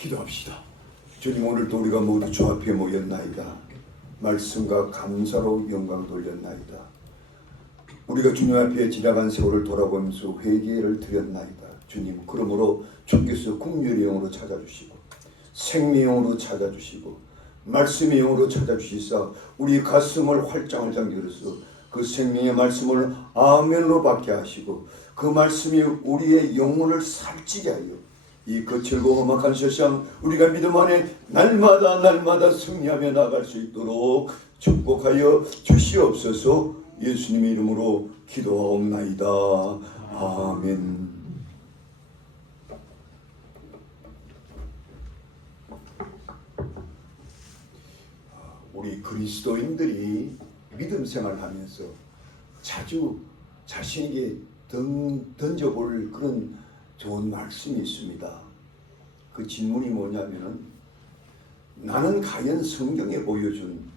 기도합시다. 주님, 오늘도 우리가 모두 주 앞에 모였나이다. 말씀과 감사로 영광 돌렸나이다. 우리가 주님 앞에 지나간 세월을 돌아보면서 회개를 드렸나이다. 주님, 그러므로 주께서 긍휼의 영으로 찾아주시고 생명의 영으로 찾아주시고 말씀의 영으로 찾아주시사 우리 가슴을 활짝 열어서 그 생명의 말씀을 아멘으로 받게 하시고 그 말씀이 우리의 영혼을 살찌게 하여 이 거칠고 험악한 세상 우리가 믿음 안에 날마다 승리하며 나아갈 수 있도록 축복하여 주시옵소서. 예수님의 이름으로 기도하옵나이다. 아멘. 우리 그리스도인들이 믿음 생활하면서 자주 자신에게 던져볼 그런 좋은 말씀이 있습니다. 그 질문이 뭐냐면은, 나는 과연 성경에 보여준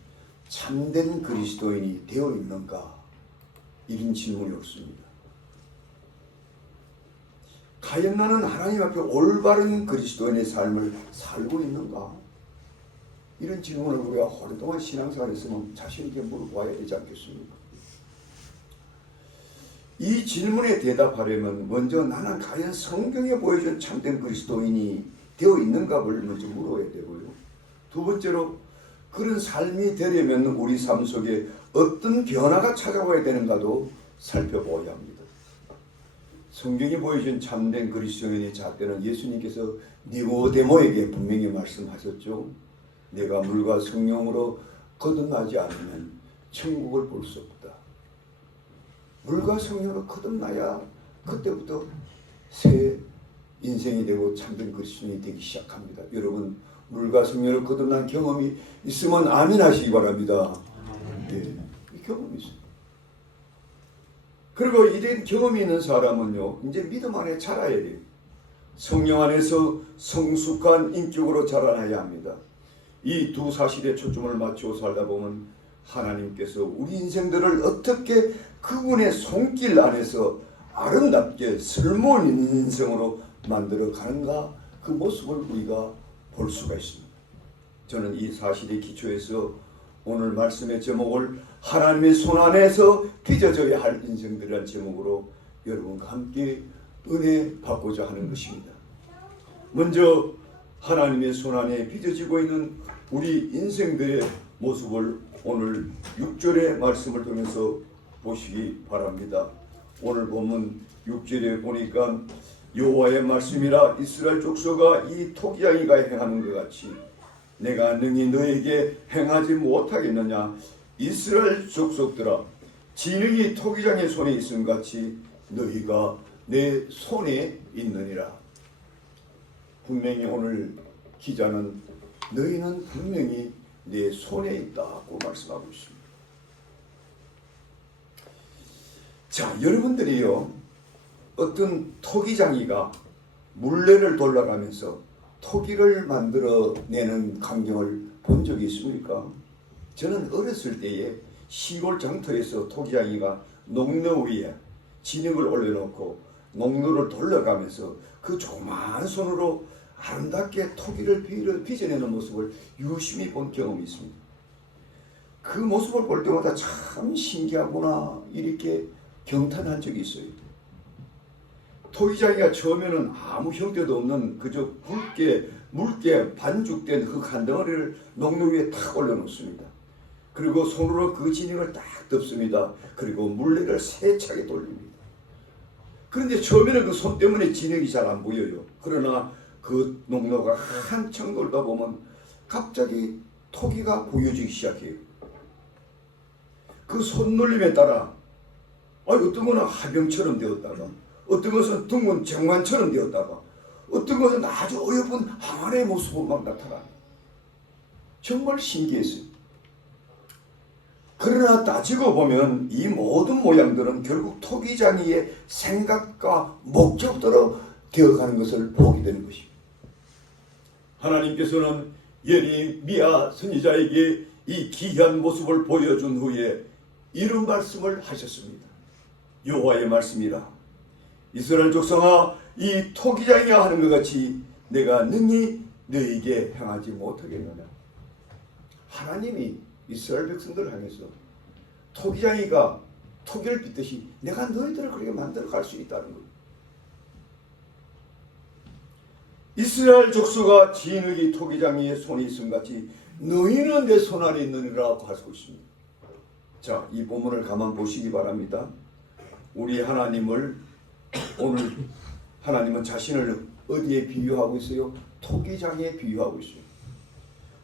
참된 그리스도인이 되어 있는가? 이런 질문이 없습니다. 과연 나는 하나님 앞에 올바른 그리스도인의 삶을 살고 있는가? 이런 질문을 우리가 오랫동안 신앙생활을 했으면 자신에게 물어봐야 되지 않겠습니까? 이 질문에 대답하려면 먼저 나는 과연 성경에 보여준 참된 그리스도인이 되어 있는가를 먼저 물어야 되고요. 두 번째로 그런 삶이 되려면 우리 삶 속에 어떤 변화가 찾아와야 되는가도 살펴보아야 합니다. 성경이 보여준 참된 그리스도인의 잣대는 예수님께서 니고데모에게 분명히 말씀하셨죠. 내가 물과 성령으로 거듭나지 않으면 천국을 볼 수 없다. 물과 성령으로 거듭나야 그때부터 새 인생이 되고 참된 그리스도인이 되기 시작합니다. 여러분, 물과 성령으로 거듭난 경험이 있으면 아멘 하시기 바랍니다. 예, 이 경험이 있어요. 그리고 이런 경험이 있는 사람은요, 이제 믿음 안에 자라야 돼요. 성령 안에서 성숙한 인격으로 자라나야 합니다. 이 두 사실에 초점을 맞추고 살다 보면 하나님께서 우리 인생들을 어떻게 그분의 손길 안에서 아름답게 쓸모있는 인생으로 만들어 가는가, 그 모습을 우리가 볼 수가 있습니다. 저는 이 사실에 기초해서 오늘 말씀의 제목을 하나님의 손 안에서 빚어져야 할 인생들이라는 제목으로 여러분과 함께 은혜 받고자 하는 것입니다. 먼저 하나님의 손 안에 빚어지고 있는 우리 인생들의 모습을 오늘 6절의 말씀을 통해서 보시기 바랍니다. 오늘 보면 6절에 보니까 여호와의 말씀이라 이스라엘 족속아 이 토기장이가 행하는 것 같이 내가 능히 너에게 행하지 못하겠느냐. 이스라엘 족속들아, 지능이 토기장의 손에 있음 같이 너희가 내 손에 있느니라. 분명히 오늘 기자는 너희는 분명히 내 손에 있다고 말씀하고 있습니다. 자, 여러분들이요, 어떤 토기장이가 물레를 돌아가면서 토기를 만들어내는 광경을 본 적이 있습니까? 저는 어렸을 때에 시골 장터에서 토기장이가 농로 위에 진흙을 올려놓고 농로를 돌려가면서 그 조그마한 손으로 아름답게 토기를 빚어내는 모습을 유심히 본 경험이 있습니다. 그 모습을 볼 때마다 참 신기하구나 이렇게 경탄한 적이 있어요. 토기장이가 처음에는 아무 형태도 없는 그저 묽게 반죽된 흙 한 덩어리를 농로 위에 탁 올려놓습니다. 그리고 손으로 그 진흙을 딱 덮습니다. 그리고 물레를 세차게 돌립니다. 그런데 처음에는 그 손 때문에 진흙이 잘 안 보여요. 그러나 그 농로가 한참 돌다 보면 갑자기 토기가 보여지기 시작해요. 그 손놀림에 따라 어떤 것은 하병처럼 되었다가, 어떤 것은 둥근 정관처럼 되었다가, 어떤 것은 아주 어여쁜 항아리의 모습으로 막 나타나요. 정말 신기했어요. 그러나 따지고 보면 이 모든 모양들은 결국 토기장이의 생각과 목적대로 되어가는 것을 보게 되는 것입니다. 하나님께서는 예레미야 선지자에게 이 기이한 모습을 보여준 후에 이런 말씀을 하셨습니다. 여호와의 말씀이라 이스라엘 족속아 이 토기장이가 하는 것 같이 내가 능히 너에게 행하지 못하겠느냐. 하나님이 이스라엘 백성들을 향해서 토기장이가 토기를 빗듯이 내가 너희들을 그렇게 만들어 갈 수 있다는 거예요. 이스라엘 족수가 진흙이 토기장이의 손에 있음 같이 너희는 내 손 안에 있느니라고 하고 있습니다. 자, 이 본문을 가만 보시기 바랍니다. 우리 하나님을 오늘 하나님은 자신을 어디에 비유하고 있어요? 토기장에 비유하고 있어요.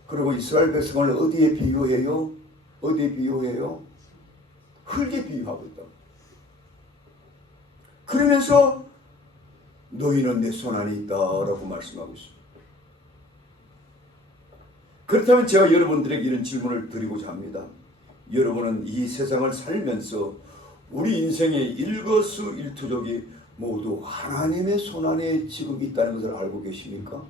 그리고 이스라엘 백성을 어디에 비유해요? 어디에 비유해요? 흙에 비유하고 있다. 그러면서 너희는 내 손 안에 있다라고 말씀하고 있습니다. 그렇다면 제가 여러분들에게 이런 질문을 드리고자 합니다. 여러분은 이 세상을 살면서 우리 인생의 일거수일투족이 모두 하나님의 손 안에 지금 있다는 것을 알고 계십니까?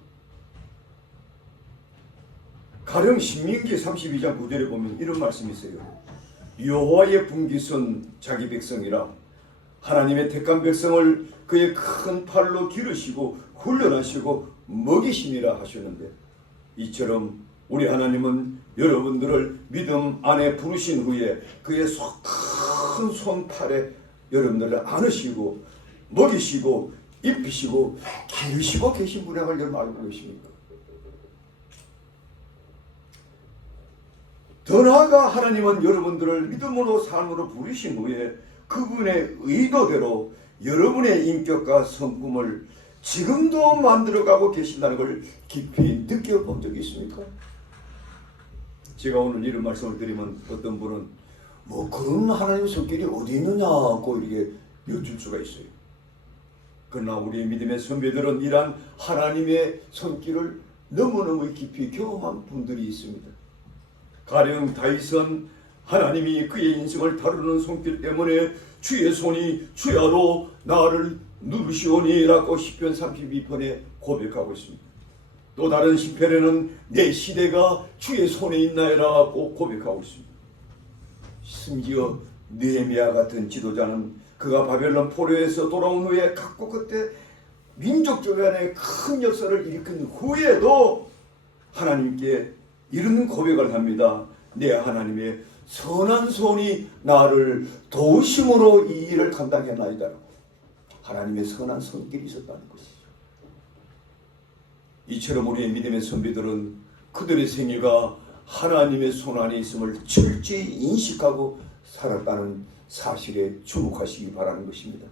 가령 신명기 32장 9절에 보면 이런 말씀이 있어요. 여호와의 분깃은 자기 백성이라 하나님의 택한 백성을 그의 큰 팔로 기르시고 훈련하시고 먹이시니라 하셨는데, 이처럼 우리 하나님은 여러분들을 믿음 안에 부르신 후에 그의 큰 손팔에 여러분들을 안으시고 먹이시고 입히시고 기르시고 계신 분인 걸 여러분 알고 계십니까? 더 나아가 하나님은 여러분들을 믿음으로 삶으로 부르신 후에 그분의 의도대로 여러분의 인격과 성품을 지금도 만들어가고 계신다는 걸 깊이 느껴본 적이 있습니까? 제가 오늘 이런 말씀을 드리면 어떤 분은 뭐 그런 하나님의 손길이 어디 있느냐고 이렇게 여쭐 수가 있어요. 그러나 우리 믿음의 선배들은 이러한 하나님의 손길을 너무너무 깊이 경험한 분들이 있습니다. 가령 다윗은 하나님이 그의 인생을 다루는 손길 때문에 주의 손이 주야로 나를 누르시오니라고 시편 32편에 고백하고 있습니다. 또 다른 시편에는 내 시대가 주의 손에 있나이라고 고백하고 있습니다. 심지어 느헤미야 같은 지도자는 그가 바벨론 포로에서 돌아온 후에 각국 그때 민족적 간의 큰 역사를 일으킨 후에도 하나님께 이런 고백을 합니다. 내 하나님의 선한 손이 나를 도우심으로 이 일을 감당했나이다. 하나님의 선한 손길이 있었다는 것이죠. 이처럼 우리의 믿음의 선비들은 그들의 생애가 하나님의 손 안에 있음을 철저히 인식하고 살았다는 사실에 주목하시기 바라는 것입니다.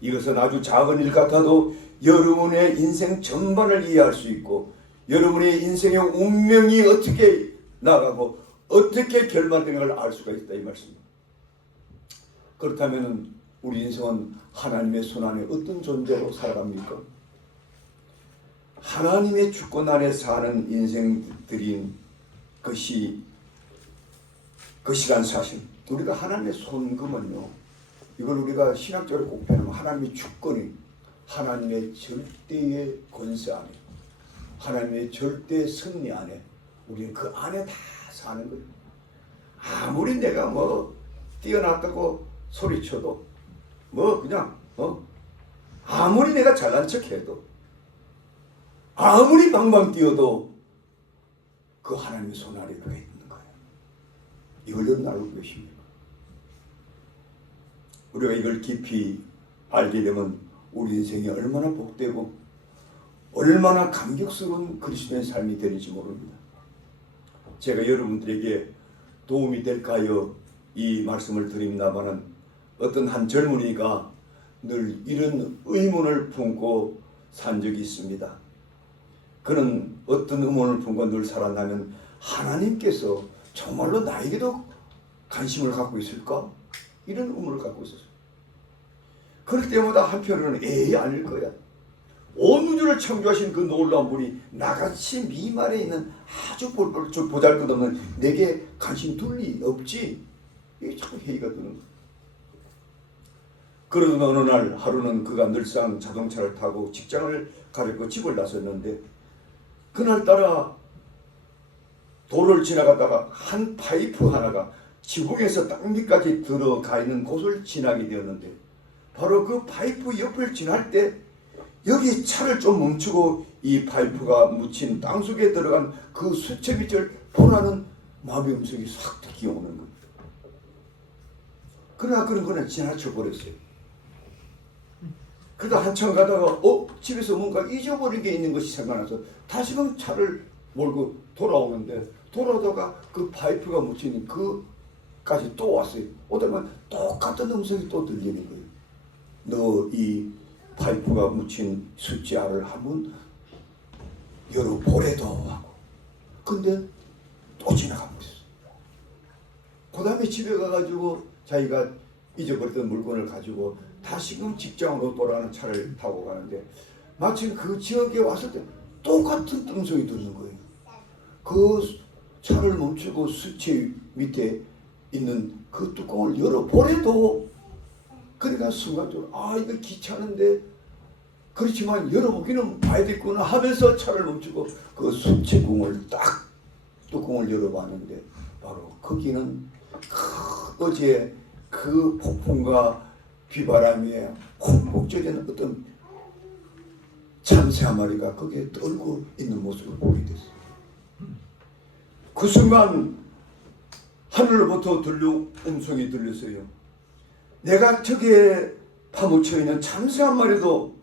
이것은 아주 작은 일 같아도 여러분의 인생 전반을 이해할 수 있고 여러분의 인생의 운명이 어떻게 나가고 어떻게 결말되는 걸 알 수가 있다 이 말씀입니다. 그렇다면 우리 인생은 하나님의 손 안에 어떤 존재로 살아갑니까? 하나님의 주권 안에 사는 인생들인 것이란 사실. 우리가 하나님의 손금은요, 이걸 우리가 신학적으로 꼭 표현하면 하나님의 주권이 하나님의 절대의 권세 안에, 하나님의 절대 승리 안에, 우리는 그 안에 다 사는 거예요. 아무리 내가 뭐 뛰어났다고 소리쳐도 뭐 그냥 아무리 내가 잘난 척해도 아무리 방방 뛰어도 그 하나님의 손 아래 그가 있는 거예요. 이걸 여러분 알고 계십니까? 우리가 이걸 깊이 알게 되면 우리 인생이 얼마나 복되고 얼마나 감격스러운 그리스도의 삶이 되는지 모릅니다. 제가 여러분들에게 도움이 될까요? 이 말씀을 드립니다마는 어떤 한 젊은이가 늘 이런 의문을 품고 산 적이 있습니다. 그는 어떤 의문을 품고 늘 살았냐면 하나님께서 정말로 나에게도 관심을 갖고 있을까? 이런 의문을 갖고 있었어요. 그럴 때마다 한편으로는 에이 아닐 거야. 온 우주를 창조하신 그 놀라운 분이 나같이 미말에 있는 아주 보잘것없는 내게 관심 둘 리 없지. 이게 자꾸 회의가 드는 거야. 그러던 어느 날 하루는 그가 늘상 자동차를 타고 직장을 가려고 집을 나섰는데 그날따라 도로를 지나가다가 한 파이프 하나가 지붕에서 땅 밑까지 들어가 있는 곳을 지나게 되었는데 바로 그 파이프 옆을 지날 때 여기 차를 좀 멈추고 이 파이프가 묻힌 땅속에 들어간 그 수채 빛을 보라는 마음의 음성이 싹 느껴오는 거예요. 그러나 그런 거는 지나쳐 버렸어요. 그러다 한참 가다가 집에서 뭔가 잊어버린 게 있는 것이 생각나서 다시금 차를 몰고 돌아오는데, 돌아오다가 그 파이프가 묻힌 그까지 또 왔어요. 오다가 똑같은 음성이 또 들리는 거예요. 너 이 파이프가 묻힌 숫자를 한번 열어보래도 하고. 근데 또 지나가고 있어요. 그 다음에 집에 가가지고 자기가 잊어버렸던 물건을 가지고 다시금 직장으로 돌아가는 차를 타고 가는데, 마침 그 지역에 왔을 때 똑같은 음성이 듣는 거예요. 그 차를 멈추고 수치 밑에 있는 그 뚜껑을 열어보래도, 그러니까 순간적으로 이거 귀찮은데 그렇지만 열어보기는 봐야 되겠구나 하면서 차를 멈추고 그 수치궁을 딱 뚜껑을 열어봤는데, 바로 거기는 어제 그 폭풍과 비바람에 콩국 젖은 어떤 참새 한 마리가 거기에 떨고 있는 모습을 보게 됐어요. 그 순간 하늘로부터 음성이 들렸어요. 내가 저기에 파묻혀 있는 참새 한 마리도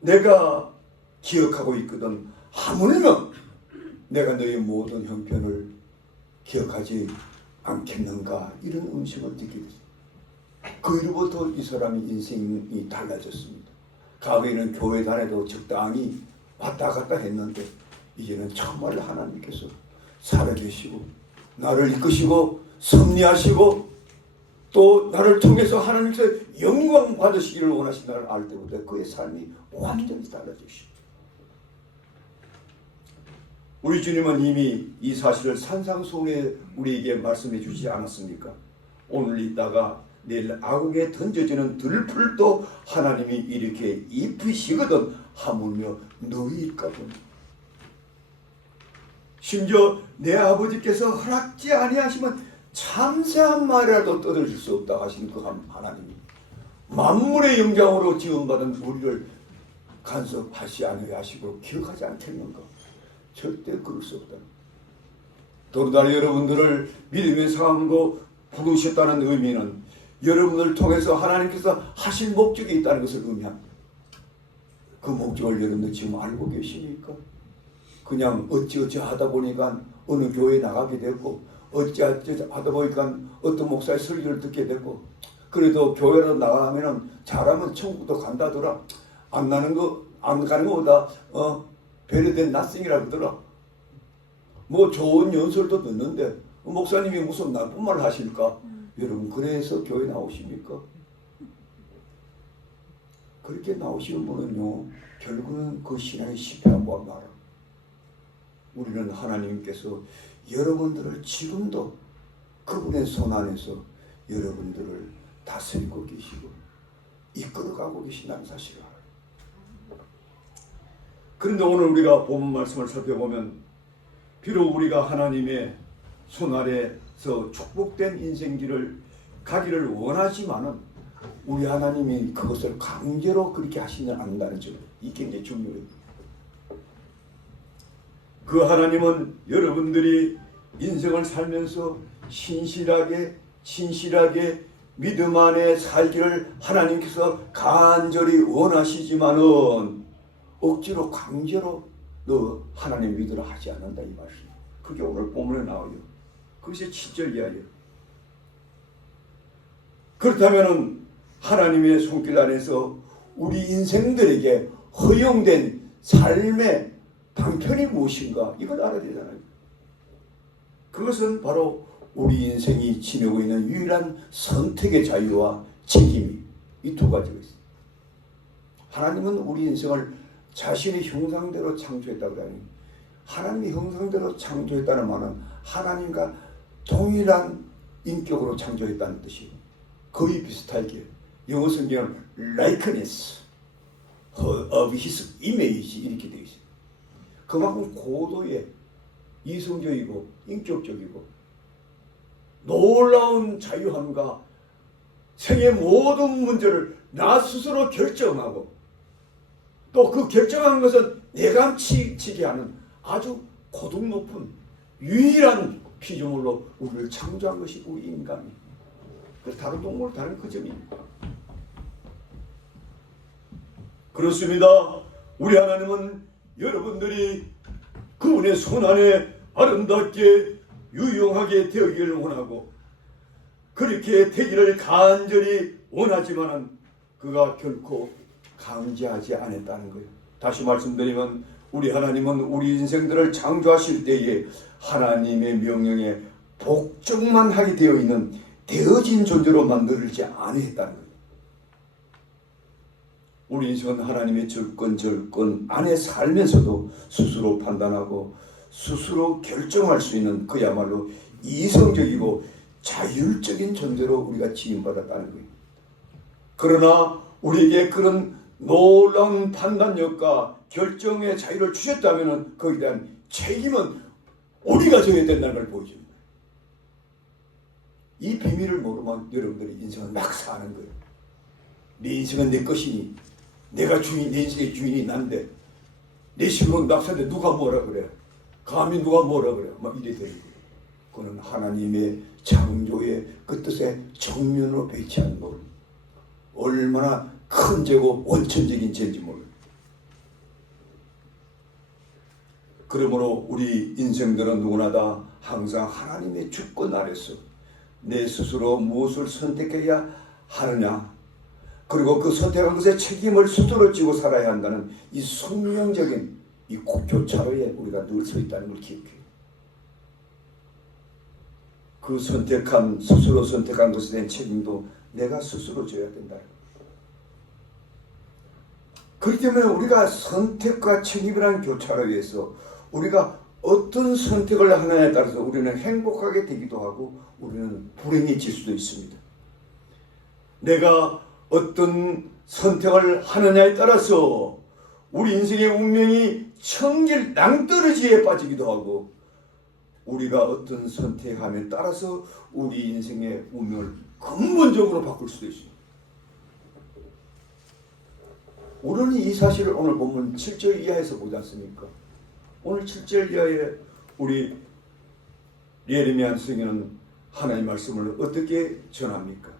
내가 기억하고 있거든. 하물며 내가 너의 모든 형편을 기억하지 않겠는가, 이런 음성을 듣게 됐어요. 그 이후부터 이 사람의 인생이 달라졌습니다. 과거에는 교회 다녀도 적당히 왔다 갔다 했는데, 이제는 정말 하나님께서 살아계시고 나를 이끄시고 섭리하시고 또 나를 통해서 하나님께서 영광 받으시기를 원하신다는 알 때부터 그의 삶이 완전히 달라지십니다. 우리 주님은 이미 이 사실을 산상수훈에 우리에게 말씀해 주시지 않았습니까? 오늘 있다가 내일 악에 던져지는 들풀도 하나님이 이렇게 입히시거든 하물며 너희일까 보니. 심지어 내 아버지께서 허락지 아니하시면 참새 한 마리라도 떠들줄 수 없다 하신 그 하나님이 만물의 영광으로 지원받은 우리를 간섭하시 아니하시고 기억하지 않겠는가? 절대 그럴 수 없다. 더군다나 여러분들을 믿음의 사람으로 부르셨다는 의미는 여러분을 통해서 하나님께서 하실 목적이 있다는 것을 의미합니다. 그 목적을 여러분들 지금 알고 계십니까? 그냥 어찌어찌 하다 보니까 어느 교회에 나가게 되고 어찌어찌 하다 보니까 어떤 목사의 설교를 듣게 되고, 그래도 교회로 나가면은 잘하면 천국도 간다더라. 안 가는 거보다 배려된 낫싱이라 그러더라. 뭐 좋은 연설도 듣는데 목사님이 무슨 나쁜 말을 하실까? 여러분, 그래서 교회 나오십니까? 그렇게 나오시는 분은요, 결국은 그 신앙이 실패하고 말아. 우리는 하나님께서 여러분들을 지금도 그분의 손 안에서 여러분들을 다스리고 계시고 이끌어가고 계신다는 사실을 알아요. 그런데 오늘 우리가 본문 말씀을 살펴보면, 비록 우리가 하나님의 손 아래서 축복된 인생길을 가기를 원하지만은 우리 하나님이 그것을 강제로 그렇게 하시지 않는다는 점, 이게 굉장히 중요해요. 그 하나님은 여러분들이 인생을 살면서 신실하게 진실하게 믿음 안에 살기를 하나님께서 간절히 원하시지만은 억지로 강제로 너 하나님 믿으라 하지 않는다, 이 말씀. 그게 오늘 본문에 나와요. 그것이 7절 이하예요. 그렇다면은 하나님의 손길 안에서 우리 인생들에게 허용된 삶의 방편이 무엇인가, 이걸 알아야 되잖아요. 그것은 바로 우리 인생이 지니고 있는 유일한 선택의 자유와 책임이 이 두 가지가 있습니다. 하나님은 우리 인생을 자신의 형상대로 창조했다고 하니, 하나님의 형상대로 창조했다는 말은 하나님과 동일한 인격으로 창조했다는 뜻이에요. 거의 비슷하게 영어 성경은 likeness of his image 이렇게 되어 있어요. 그만큼 고도의 이성적이고 인격적이고 놀라운 자유함과 생의 모든 문제를 나 스스로 결정하고, 또 그 결정한 것은 내감치게 하는 아주 고도 높은 유일한 피조물로 우리를 창조한 것이 우리 인간이. 다른 동물 다른 그 점입니다. 그렇습니다. 우리 하나님은 여러분들이 그분의 손 안에 아름답게 유용하게 되기를 원하고 그렇게 되기를 간절히 원하지만 그가 결코 강제하지 않았다는 거예요. 다시 말씀드리면 우리 하나님은 우리 인생들을 창조하실 때에 하나님의 명령에 복종만 하게 되어 있는 되어진 존재로 만들지 않았다는 거예요. 우리 인생은 하나님의 절권 안에 살면서도 스스로 판단하고 스스로 결정할 수 있는 그야말로 이성적이고 자율적인 존재로 우리가 지음받았다는 거예요. 그러나 우리에게 그런 놀라운 판단력과 결정의 자유를 주셨다면 거기에 대한 책임은 우리가 져야 된다는 걸 보여줍니다. 이 비밀을 모르면 여러분들이 인생을 막 사는 거예요. 내 인생은 내 것이니 내가 주인, 내 인생의 주인이 난데 내 식으로 막 사는데 누가 뭐라 그래? 감히 누가 뭐라 그래? 막 이래 되는 거예요. 그는 하나님의 창조의 그 뜻의 정면으로 배치한 것. 얼마나 큰 죄고 원천적인 죄인지 몰라요. 그러므로 우리 인생들은 누구나 다 항상 하나님의 주권 아래서 내 스스로 무엇을 선택해야 하느냐, 그리고 그 선택한 것의 책임을 스스로 지고 살아야 한다는 이 숙명적인 이 교차로에 우리가 늘 서 있다는 걸 기억해요. 그 스스로 선택한 것에 대한 책임도 내가 스스로 져야 된다. 그렇기 때문에 우리가 선택과 책임이라는 교차로에서 우리가 어떤 선택을 하느냐에 따라서 우리는 행복하게 되기도 하고 우리는 불행해질 수도 있습니다. 내가 어떤 선택을 하느냐에 따라서 우리 인생의 운명이 천길 낭떠러지에 빠지기도 하고 우리가 어떤 선택함에 따라서 우리 인생의 운명을 근본적으로 바꿀 수도 있습니다. 우리는 이 사실을 오늘 보면 7절 이하에서 보지 않습니까? 오늘 7절 이하에 우리 예레미야 선생님은 하나님의 말씀을 어떻게 전합니까?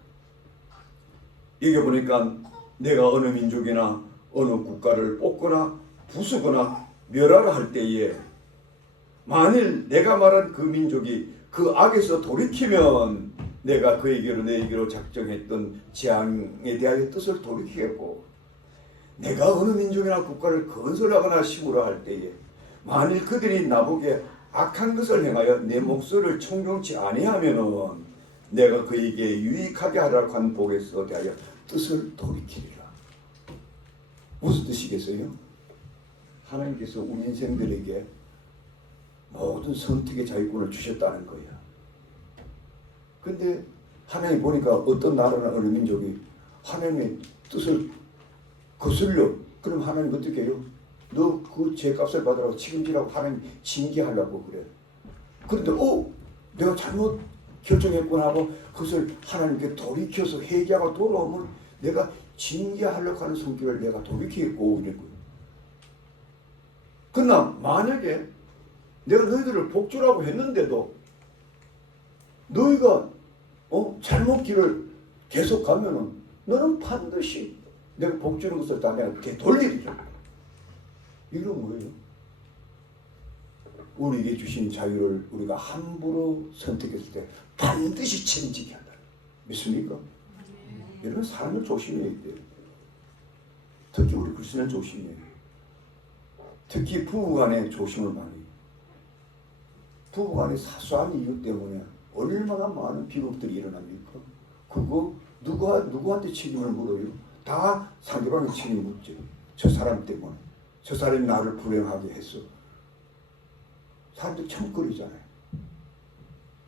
여기 보니까 내가 어느 민족이나 어느 국가를 뽑거나 부수거나 멸하라 할 때에 만일 내가 말한 그 민족이 그 악에서 돌이키면 내가 그에게로 내게로 작정했던 재앙에 대하여 뜻을 돌이키겠고 내가 어느 민족이나 국가를 건설하거나 시구라 할 때에 만일 그들이 나보게 악한 것을 행하여 내 목소리를 청종치 아니하면은 내가 그에게 유익하게 하라고 한 복에서 대하여 뜻을 돌이키리라. 무슨 뜻이겠어요? 하나님께서 우리 인생들에게 모든 선택의 자유권을 주셨다는 거예요. 근데 하나님 보니까 어떤 나라나 어느 민족이 하나님의 뜻을 거슬려. 그럼 하나님 어떻게 해요? 너 그 죄값을 받으라고 책임지라고 하나님 징계하려고 그래. 그런데 내가 잘못 결정했구나 하고 그것을 하나님께 돌이켜서 회개하고 돌아오면 내가 징계하려고 하는 성격을 내가 돌이키겠고 이런 거예요. 그러나 만약에 내가 너희들을 복주라고 했는데도 너희가 잘못 길을 계속 가면은 너는 반드시 내가 복주는 것을 다 내가 되돌리리라. 이건 뭐예요? 우리에게 주신 자유를 우리가 함부로 선택했을 때 반드시 책임지게 한다. 믿습니까? 이런 삶을 조심해야 돼요. 특히 우리 그리스도인은 조심해야 돼요. 특히 부부간에 조심을 많이 해요. 부부간에 사소한 이유 때문에 얼마나 많은 비극들이 일어납니까? 그거 누구한테 책임을 물어요? 다 상대방의 책임을 묻죠. 저 사람 때문에. 저 사람이 나를 불행하게 했어. 사람들 참거리잖아요.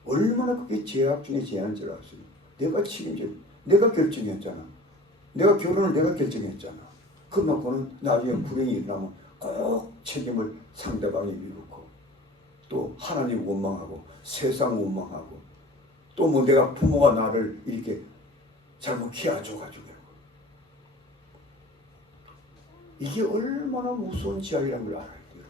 얼마나 그게 죄악 중에 죄악인 줄 아세요? 내가 책임져. 내가 결정했잖아. 내가 결혼을 내가 결정했잖아. 그만큼은 나중에 불행이 일어나면 꼭 책임을 상대방이 미루고 또 하나님 원망하고 세상 원망하고 또 뭐 내가 부모가 나를 이렇게 잘못 키워줘가지고 이게 얼마나 무서운 지하이라는 걸 알아야 돼요.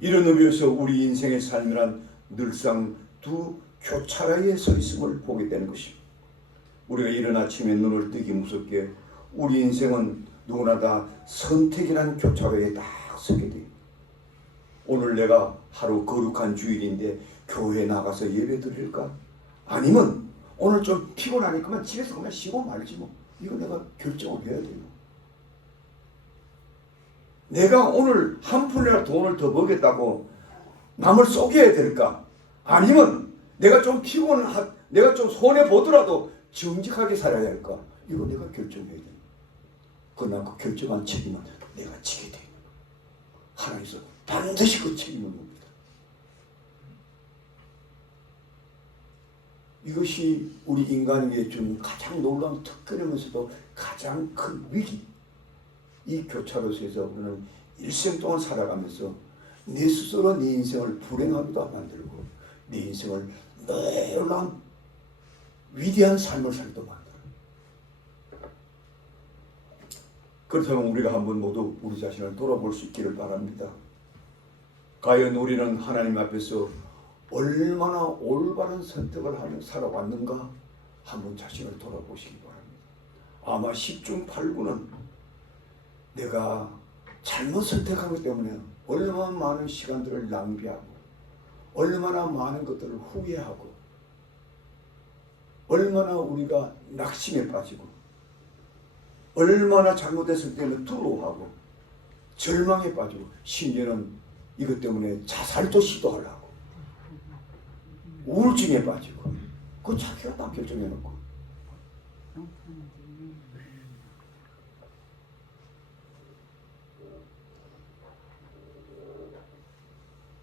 이런 의미에서 우리 인생의 삶이란 늘상 두 교차로에 서 있음을 보게 되는 것입니다. 우리가 이른 아침에 눈을 뜨기 무섭게 우리 인생은 누구나 다 선택이라는 교차로에 딱 서게 돼요. 오늘 내가 하루 거룩한 주일인데 교회에 나가서 예배 드릴까? 아니면 오늘 좀 피곤하니까 집에서 그냥 쉬고 말지 뭐. 이거 내가 결정을 해야 돼요. 내가 오늘 한 푼이라도 돈을 더 벌겠다고 남을 속여야 될까? 아니면 내가 좀 내가 좀 손해 보더라도 정직하게 살아야 할까? 이거 내가 결정해야 돼. 그러나 그 결정한 책임은 내가 지게 돼. 하나님께서 반드시 그 책임을 묻니다. 이것이 우리 인간에게 준 가장 놀라운 특권이면서도 가장 큰 위기. 이 교차로에서 우리는 일생 동안 살아가면서 내 스스로 내 인생을 불행하기도 만들고 내 인생을 놀라운 위대한 삶을 살기도 만들어. 그렇다면 우리가 한번 모두 우리 자신을 돌아볼 수 있기를 바랍니다. 과연 우리는 하나님 앞에서 얼마나 올바른 선택을 하며 살아왔는가 한번 자신을 돌아보시기 바랍니다. 아마 10중 8구는 내가 잘못 선택하기 때문에 얼마나 많은 시간들을 낭비하고 얼마나 많은 것들을 후회하고 얼마나 우리가 낙심에 빠지고 얼마나 잘못했을 때는 두려워하고 절망에 빠지고 심지어는 이것 때문에 자살도 시도하려고 우울증에 빠지고 그거 자기가 다 결정해놓고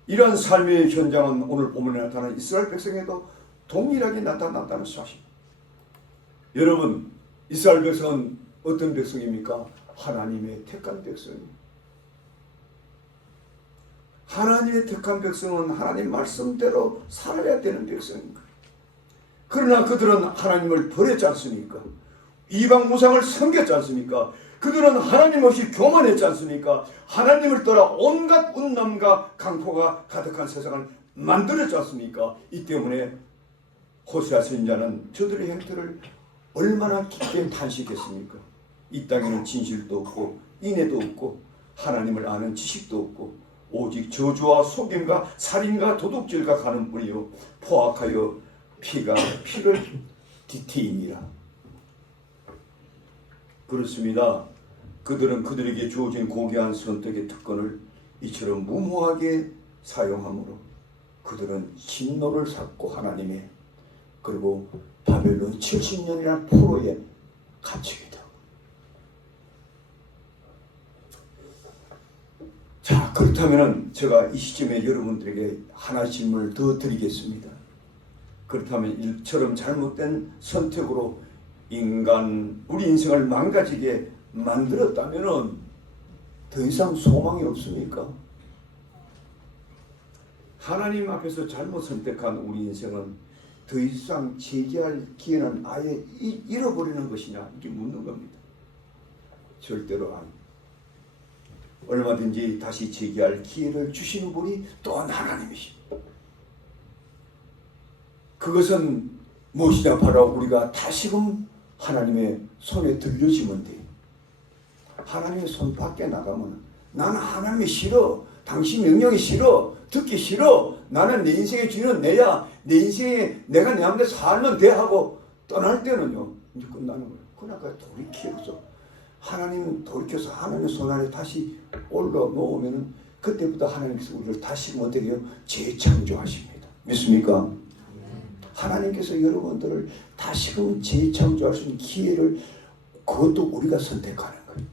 이러한 삶의 현장은 오늘 본문에 나타난 이스라엘 백성에도 동일하게 나타났다는 사실. 여러분, 이스라엘 백성은 어떤 백성입니까? 하나님의 택한 백성입니다. 하나님의 택한 백성은 하나님 말씀대로 살아야 되는 백성입니다. 그러나 그들은 하나님을 버렸지 않습니까? 이방 우상을 섬겼지 않습니까? 그들은 하나님 없이 교만했지 않습니까? 하나님을 떠나 온갖 운남과 강포가 가득한 세상을 만들었지 않습니까? 이 때문에 호세아 선지자는 저들의 행태를 얼마나 깊게 탄식했습니까? 이 땅에는 진실도 없고 인애도 없고 하나님을 아는 지식도 없고 오직 저주와 속임과 살인과 도둑질과 가는 뿐이요 포악하여 피가 피를 뒤트이니라. 그렇습니다. 그들은 그들에게 주어진 고귀한 선택의 특권을 이처럼 무모하게 사용하므로 그들은 진노를 샀고 하나님의 그리고 바벨론 70년이라는 포로에 갇히게 되고. 자, 그렇다면 제가 이 시점에 여러분들에게 하나 질문을 더 드리겠습니다. 그렇다면 이처럼 잘못된 선택으로 우리 인생을 망가지게 만들었다면 더 이상 소망이 없습니까? 하나님 앞에서 잘못 선택한 우리 인생은 더 이상 재기할 기회는 아예 잃어버리는 것이냐 이렇게 묻는 겁니다. 절대로 아닙니다. 얼마든지 다시 재기할 기회를 주시는 분이 또한 하나님이십니다. 그것은 무엇이냐 바로 우리가 다시금 하나님의 손에 들려지면 돼요. 하나님의 손 밖에 나가면 나는 하나님이 싫어. 당신 명령이 싫어. 듣기 싫어. 나는 내 인생의 주인은 내야. 내 인생에 내가 내 마음대로 살면 돼 하고 떠날 때는요. 이제 끝나는 거예요. 그러니까 돌이켜서 하나님 돌이켜서 하나님의 손 아래 다시 올려놓으면 그때부터 하나님께서 우리를 다시 어떻게 해요? 재창조하십니다. 믿습니까? 하나님께서 여러분들을 다시금 재창조할 수 있는 기회를 그것도 우리가 선택하는 거예요.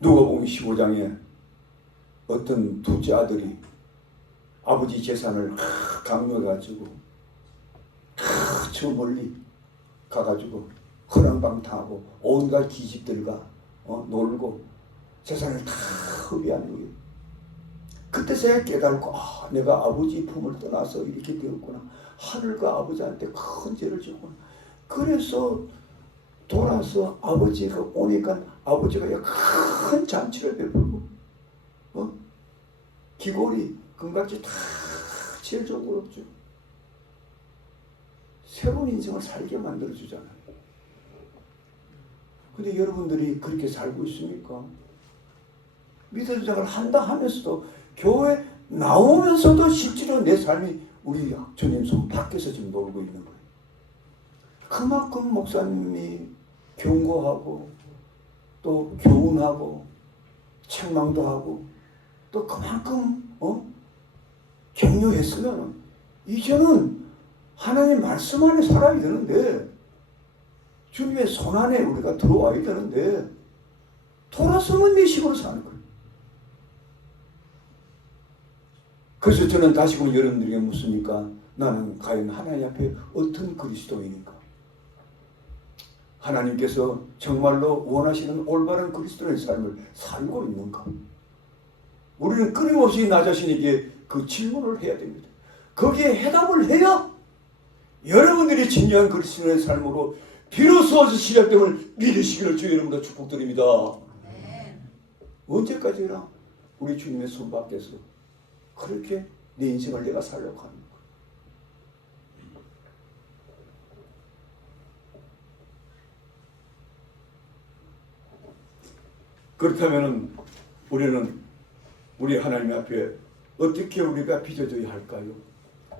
누가복음 15장에 어떤 둘째 아들이 아버지 재산을 강요해가지고 저 멀리 가가지고 허랑방탕하고 온갖 기집들과 놀고 재산을 다 흡입하는 거예요. 그때서야 깨달고 내가 아버지 품을 떠나서 이렇게 되었구나. 하늘과 아버지한테 큰 죄를 지었구나. 그래서 돌아서 아버지가 오니까 아버지가 큰 잔치를 베풀고 귀걸이 금같이 다 제일 좋은 거 없죠. 새로운 인생을 살게 만들어주잖아요. 근데 여러분들이 그렇게 살고 있습니까? 믿음 생활을 한다 하면서도 교회 나오면서도 실제로 내 삶이 우리 주님 손 밖에서 지금 놀고 있는 거예요. 그만큼 목사님이 경고하고 또 교훈하고 책망도 하고 또 그만큼 격려했으면 이제는 하나님 말씀 안에 살아야 되는데 주님의 손 안에 우리가 들어와야 되는데 돌아서면 내 식으로 사는 거예요. 그래서 저는 다시금 여러분들에게 묻습니까? 나는 과연 하나님 앞에 어떤 그리스도인인가? 하나님께서 정말로 원하시는 올바른 그리스도의 삶을 살고 있는가? 우리는 끊임없이 나 자신에게 그 질문을 해야 됩니다. 거기에 해답을 해야 여러분들이 진정한 그리스도의 삶으로 비로소 시작됨을 믿으시기를 주의 이름으로 축복드립니다. 언제까지나 우리 주님의 손 밖에서 그렇게 내 인생을 내가 살려고 하는 거예요. 그렇다면 우리는 우리 하나님 앞에 어떻게 우리가 빚어져야 할까요?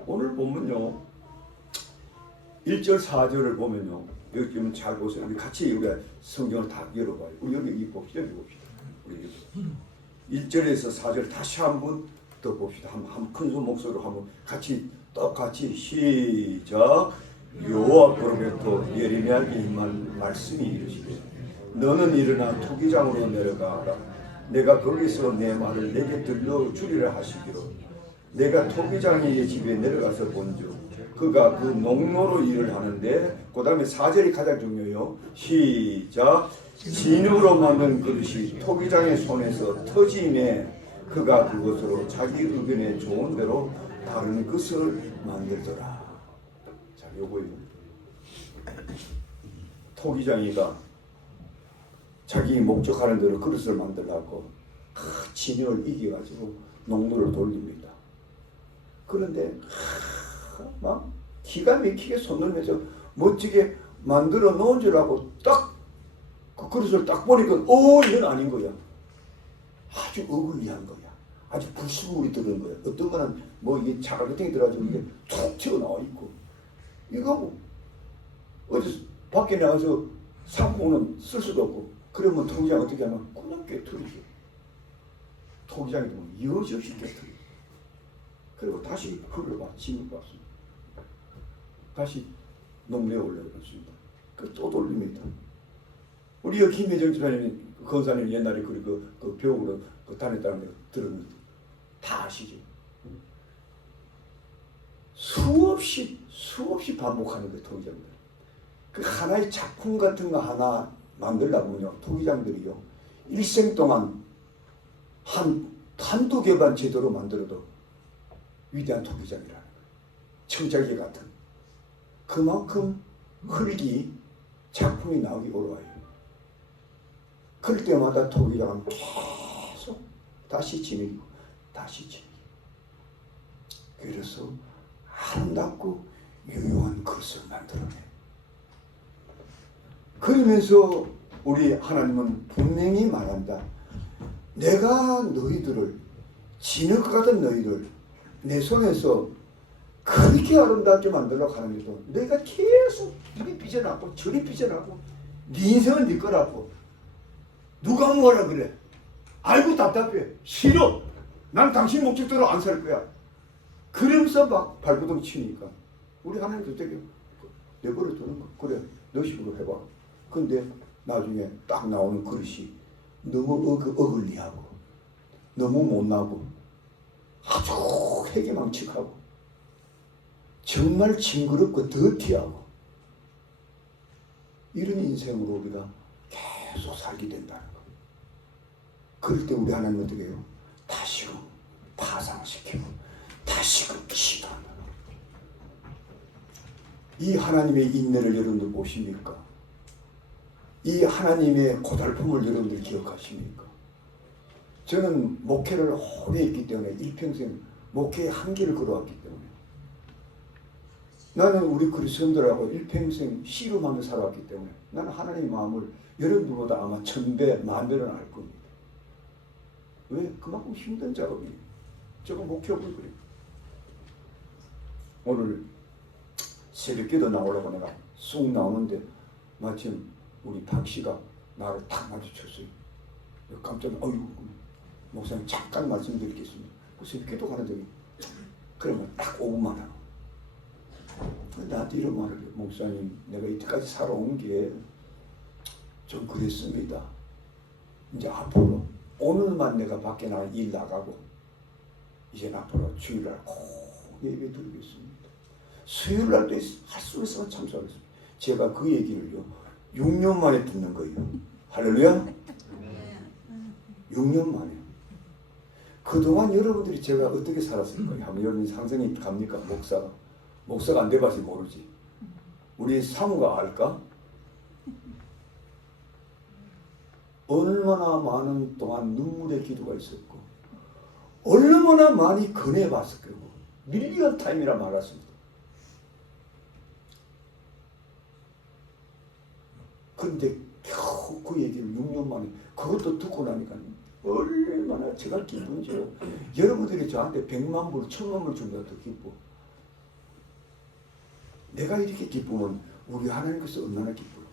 오늘 보면요 1절 4절을 보면요 여기 좀 잘 보세요. 우리 같이 우리가 성경을 다 열어봐요. 우리 여기 봅시다. 우리 1절에서 4절 다시 한번 더 봅시다. 한 큰 목소리로 한번 같이 똑같이 시작. 여호와 거로부터 예레미야에게 임한 말씀이 이르시되 너는 일어나 투기장으로 내려가라. 내가 거기서 내 말을 내게 들려주리라 하시기로 내가 토기장의 집에 내려가서 본즉 그가 그 농로로 일을 하는데 그 다음에 4절이 가장 중요해요. 시작. 진흙으로 만든 그릇이 토기장의 손에서 터짐에 그가 그것으로 자기 의견에 좋은 대로 다른 것을 만들더라. 자, 요거예요. 토기장이가 자기 목적하는 대로 그릇을 만들라고 진흙을 이겨가지고 농로를 돌립니다. 그런데 막 기가 막히게 손을 내서 멋지게 만들어 놓은 줄 알고 딱 그 그릇을 딱 보니까 이건 아닌 거야. 아주 어글리한 거야. 아주 불순물이 들은 거야. 어떤 거는 뭐 이게 자갈 같은 게 들어가지고 이게 툭 튀어나와 있고 이거 뭐 어디 밖에 나가서 상품은 쓸 수도 없고 그러면 토기장 어떻게 하면 그냥 깨트리죠. 토기장이 되면 여지없이 깨트려. 그리고 다시 흘러봐. 짐을 봤습니다. 다시 농내에 올려놓습니다. 또 돌립니다. 우리 여기 김혜정 집사님이 건사님 옛날에 그 벽으로 다녔다는 걸 들었는데 다 아시죠? 수없이 반복하는 거예요. 토기장들. 그 하나의 작품 같은 거 하나 만들려면요 토기장들이요 일생 동안 한두 개만 제대로 만들어도 위대한 토기장이라는 거예요. 청자기 같은 그만큼 흙이 작품이 나오기 어려워요. 그럴 때마다 토기장은 계속 다시 진흙이고 다시 진흙이고 그래서 아름답고 유용한 그릇을 만들어내요. 그러면서 우리 하나님은 분명히 말한다. 내가 너희들을 진흙 같은 너희를 내 손에서 그렇게 아름답게 만들려고 하는데도 내가 계속 이리 삐져나고 저리 삐져나고 네 인생은 네 거라고 누가 뭐라 그래. 아이고 답답해. 싫어. 난 당신 목적대로 안 살 거야. 그러면서 막 발버둥 치니까 우리 하나님도 되게 내버려 두는 거. 그래 너 식으로 해봐. 근데 나중에 딱 나오는 그릇이 너무 어글리하고 너무 못나고 아주 회개망측하고 정말 징그럽고 더티하고 이런 인생으로 우리가 계속 살게 된다는 거. 그럴 때 우리 하나님은 어떻게 해요? 다시금 파상시키고 다시금 시도하는 이 하나님의 인내를 여러분들 보십니까? 이 하나님의 고달픔을 여러분들 기억하십니까? 저는 목회를 오래 했기 때문에 일평생 목회의 한계를 걸어왔기 때문에 나는 우리 그리스도인들하고 일평생 씨름하며 살아왔기 때문에 나는 하나님의 마음을 여러분들보다 아마 1000배, 10,000배는 알 겁니다. 왜? 그만큼 힘든 작업이에요. 저거 목회하고 그래요. 오늘 새벽기도 나오려고 내가 쑥 나오는데 마침 우리 박 씨가 나를 탁 마주쳤어요. 깜짝 어이구 목사님 잠깐 말씀드리겠습니다. 새벽기도 가는 적이 그러면 딱 5분만 하고 나한테 이런 말을 해요. 목사님 내가 이때까지 살아온 게 좀 그랬습니다. 이제 앞으로 오늘만 내가 밖에 나가 일 나가고 이제 앞으로 주일날 꼭 예배 드리겠습니다. 수요일날도 할 수 있으면 참석하겠습니다. 제가 그 얘기를요 6년 만에 듣는 거예요. 할렐루야. 6년 만에. 그동안 여러분들이 제가 어떻게 살았을까요? 한번 여러분이 상상이 갑니까? 목사가 안 돼봐서 모르지. 우리 사무가 알까? 얼마나 많은 동안 눈물의 기도가 있었고 얼마나 많이 건해봤을 거고 밀리언 타임이라 말했습니다. 그런데 겨우 그 얘기를 6년 만에 그것도 듣고 나니까 얼마나 제가 기쁜지요. 여러분들이 저한테 100만 불, 1000만 불 준다고 더 기뻐. 내가 이렇게 기쁘면 우리 하나님께서 얼마나 기쁠까.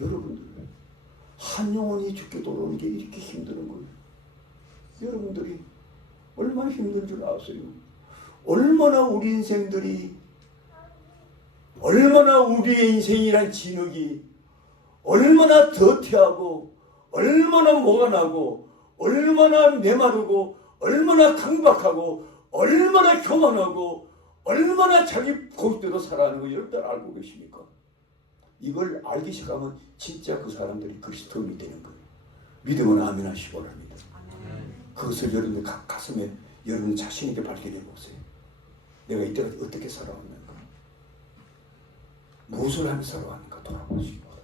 여러분들 한 영혼이 죽게 돌아오는 게 이렇게 힘든 거예요. 여러분들이 얼마나 힘든 줄 아세요? 얼마나 우리 인생들이 얼마나 우리의 인생이란 진흙이 얼마나 더티하고 얼마나 뭐가 나고 얼마나 메마르고 얼마나 강박하고 얼마나 교만하고 얼마나 자기 고집대로 살아가는 거 여러분들 알고 계십니까? 이걸 알기 시작하면 진짜 그 사람들이 그리스도인이 되는 거예요. 믿으면 아멘 하시기 바랍니다. 그것을 여러분들 가슴에 여러분 자신에게 발견해 보세요. 내가 이때까지 어떻게 살아왔는가? 무엇을 하며 살아왔는가 돌아보시기 바랍니다.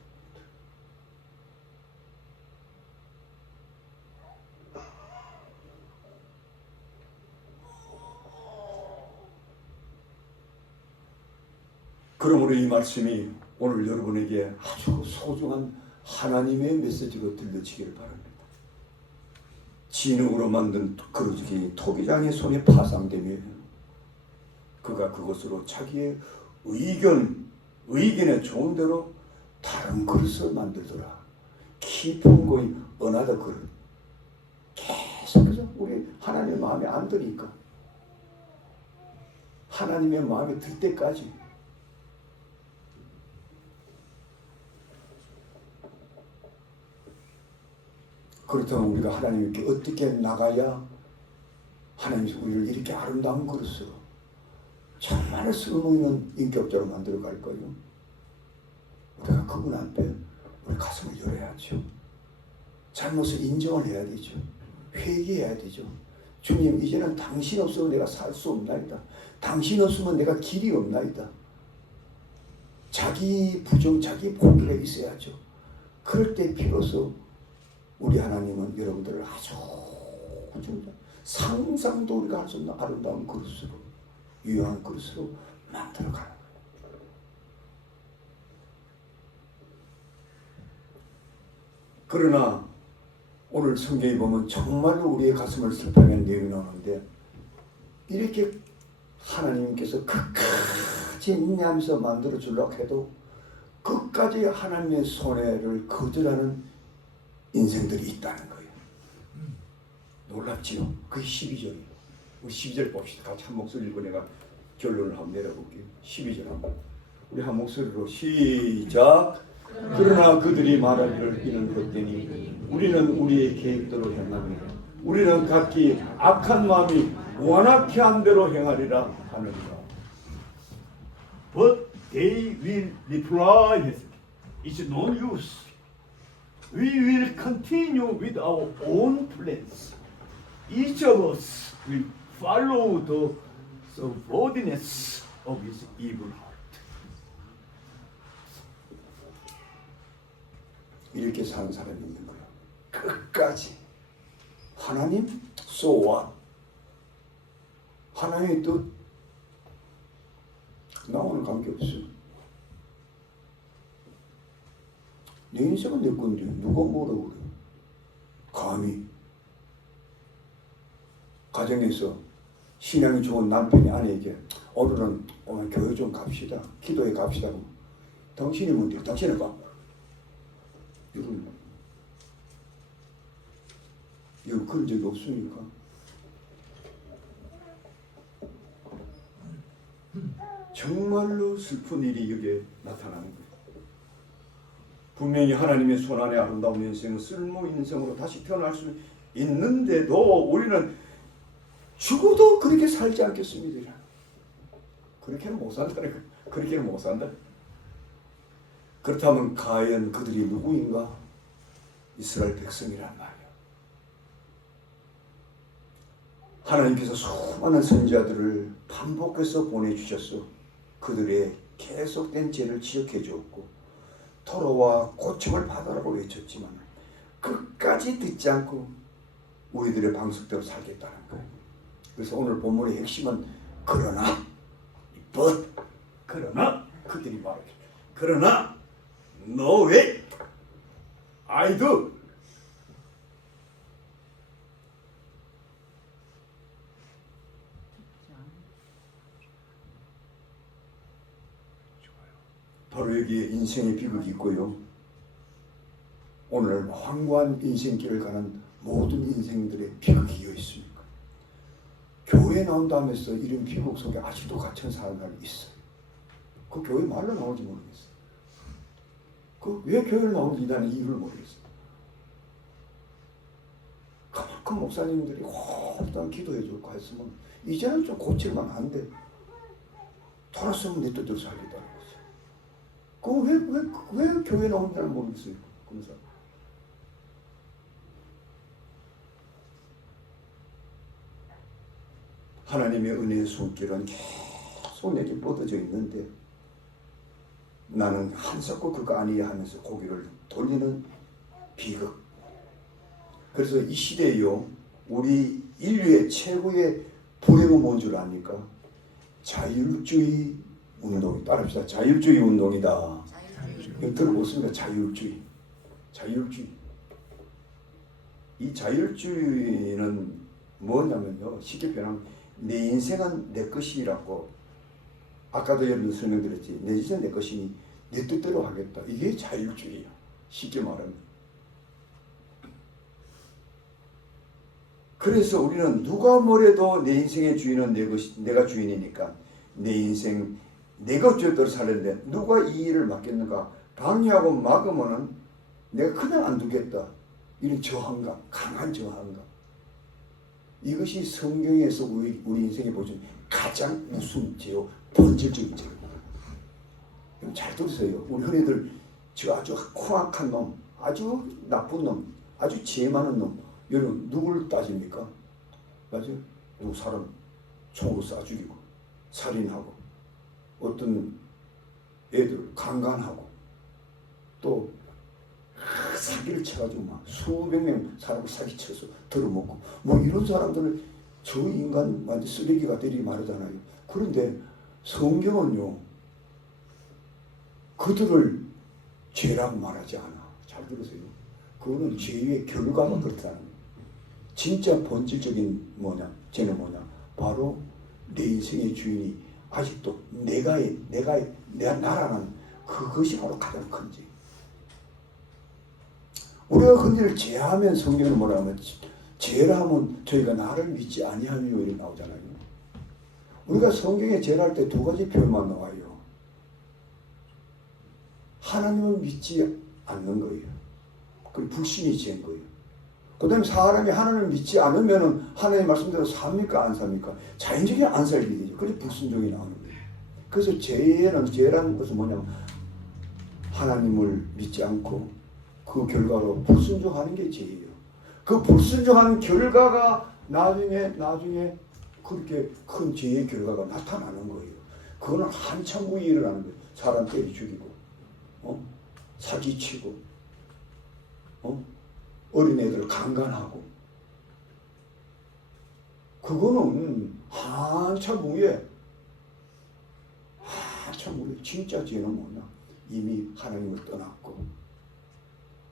그러므로 이 말씀이 오늘 여러분에게 아주 소중한 하나님의 메시지로 들려지기를 바랍니다. 진흙으로 만든 그릇이 토기장의 손에 파상되며 그가 그것으로 자기의 의견에 좋은 대로 다른 그릇을 만들더라. 깊은 고인 어나더 그릇. 계속해서 우리 하나님의 마음에 안 드니까 하나님의 마음에 들 때까지 그렇다면 우리가 하나님께 어떻게 나가야 하나님이 우리를 이렇게 아름다운 그릇으로 정말 쓸모있는 인격자로 만들어 갈 거예요. 우리가 그분 앞에 우리 가슴을 열어야죠. 잘못을 인정을 해야 되죠. 회개해야 되죠. 주님 이제는 당신 없으면 내가 살 수 없나이다. 당신 없으면 내가 길이 없나이다. 자기 부정, 자기 포기가 있어야죠. 그럴 때 비로소 우리 하나님은 여러분들을 아주 상상도 우리가 할 수 없는 아름다운 그릇으로 유용한 그릇으로 만들어가는 거예요. 그러나 오늘 성경에 보면 정말로 우리의 가슴을 슬퍼하는 내용이 나오는데 이렇게 하나님께서 끝까지 인내하면서 만들어 주려고 해도 끝까지 하나님의 손해를 거절하는 인생들이 있다는 거예요. 놀랍지요? 그게 12절이에요. 우리 12절 봅시다. 같이 한 목소리 읽고 내가 결론을 한번 내려볼게요. 12절 한번. 우리 한 목소리로 시작. 그러나 그들이 말하기를 이는 헛되니 우리는 우리의 계획대로 행하며 우리는 각기 악한 마음이 완악히 한 대로 행하리라 하느니라. But they will reply, it's no use. We will continue with our own plans. each of us will follow the subordinates of his evil heart. 이렇게 사는 사람이 있는 거예요. 끝까지 하나님 so what? 하나님의 뜻 나와는 관계없어요. 내 인생은 내 건데 누가 뭐라고 그래요? 감히 가정에서 신앙이 좋은 남편이 아내에게 오늘은 교회 좀 갑시다. 기도에 갑시다. 당신이 뭔데? 당신은 가. 이런 이거 그런 적이 없으니까. 정말로 슬픈 일이 여기에 나타나는 거예요. 분명히 하나님의 손안에 아름다운 인생은 쓸모 인생으로 다시 태어날 수 있는데도 우리는 죽어도 그렇게 살지 않겠습니다. 그렇게는 못 산다는 거예요. 그렇게는 못 산다. 그렇다면 과연 그들이 누구인가? 이스라엘 백성이란 말이에요. 하나님께서 수많은 선지자들을 반복해서 보내주셨어. 그들의 계속된 죄를 지적해 주었고 토로와 고침을 받으라고 외쳤지만 끝까지 듣지 않고 우리들의 방식대로 살겠다는 거예요. 그래서 오늘 본문의 핵심은 그러나 but 그러나 그들이 말하죠. 그러나 no way I do. 바로 여기에 인생의 비극이 있고요. 오늘 황고한 인생길을 가는 모든 인생들의 비극이 이어 있습니다. 교회 나온다면서 이런 비극 속에 아직도 갇힌 사람들이 있어요. 그 교회 말로 나오지 모르겠어요. 그 왜 교회를 나오는지 나는 이유를 모르겠어요. 그만큼 목사님들이 호흡단 기도해주고 했으면 이제는 좀 고칠만 한데 돌아서면 내 뜻대로 살겠다는 거죠. 왜 교회 나오는지는 모르겠어요. 그래서 하나님의 은혜의 손길은 계속 내게 뻗어져 있는데 나는 한석고 그거 아니야 하면서 고개를 돌리는 비극. 그래서 이 시대에요, 우리 인류의 최고의 불행은 뭔 줄 압니까? 자율주의 운동이. 따라합시다. 자율주의 운동이다. 이거 들어보습니다. 자율주의. 이 자율주의는 뭐냐면요, 쉽게 표현하면 내 인생은 내 것이라고. 아까도 여러분 설명드렸지. 내 인생은 내 것이니 내 뜻대로 하겠다. 이게 자율주의야. 쉽게 말하면. 그래서 우리는 누가 뭐래도 내 인생의 주인은 내가 주인이니까 내 인생 내 것대로 살는데 누가 이 일을 맡겠는가? 방해하고 막으면은 내가 그냥 안 두겠다. 이런 저항감, 강한 저항감. 이것이 성경에서 우리 인생에 보시면 가장 무슨 죄요? 본질적인 죄입니다. 잘 들으세요. 우리 흔히들 저 아주 코악한 놈, 아주 나쁜 놈, 아주 죄 많은 놈, 여러분 누구를 따집니까? 맞아요? 누구 사람 총으로 쏴 죽이고 살인하고 어떤 애들 강간하고 또 사기를 쳐가지고 막 수백 명 사람을 사기쳐서 들어먹고 뭐 이런 사람들을 저 인간 완전 쓰레기가 되리 말하잖아요. 그런데 성경은요 그들을 죄라고 말하지 않아. 잘 들으세요. 그거는 죄의 결과가 그렇다는 거예요. 진짜 본질적인 죄는 뭐냐? 바로 내 인생의 주인이 아직도 내가 나라는 그것이 바로 가장 큰 죄. 우리가 그들을 죄하면 성경은 뭐라 하면 죄를 하면 저희가 나를 믿지 아니하며 이렇게 나오잖아요. 우리가 성경에 죄를 할 때 두 가지 표현만 나와요. 하나님을 믿지 않는 거예요. 그리고 불신이 죄인 거예요. 그 다음에 사람이 하나님을 믿지 않으면 하나님 말씀대로 삽니까 안 삽니까? 자연적인 안 살게 되죠. 그래서 불순종이 나오는 거예요. 그래서 죄라는 것은 뭐냐면 하나님을 믿지 않고 그 결과로 불순종하는 게 죄예요. 그 불순종하는 결과가 나중에 그렇게 큰 죄의 결과가 나타나는 거예요. 그거는 한참 후에 일어나는 거예요. 사람 때려 죽이고, 사기치고, 어린애들을 강간하고. 그거는 한참 후에 진짜 죄는 뭐냐? 이미 하나님을 떠났고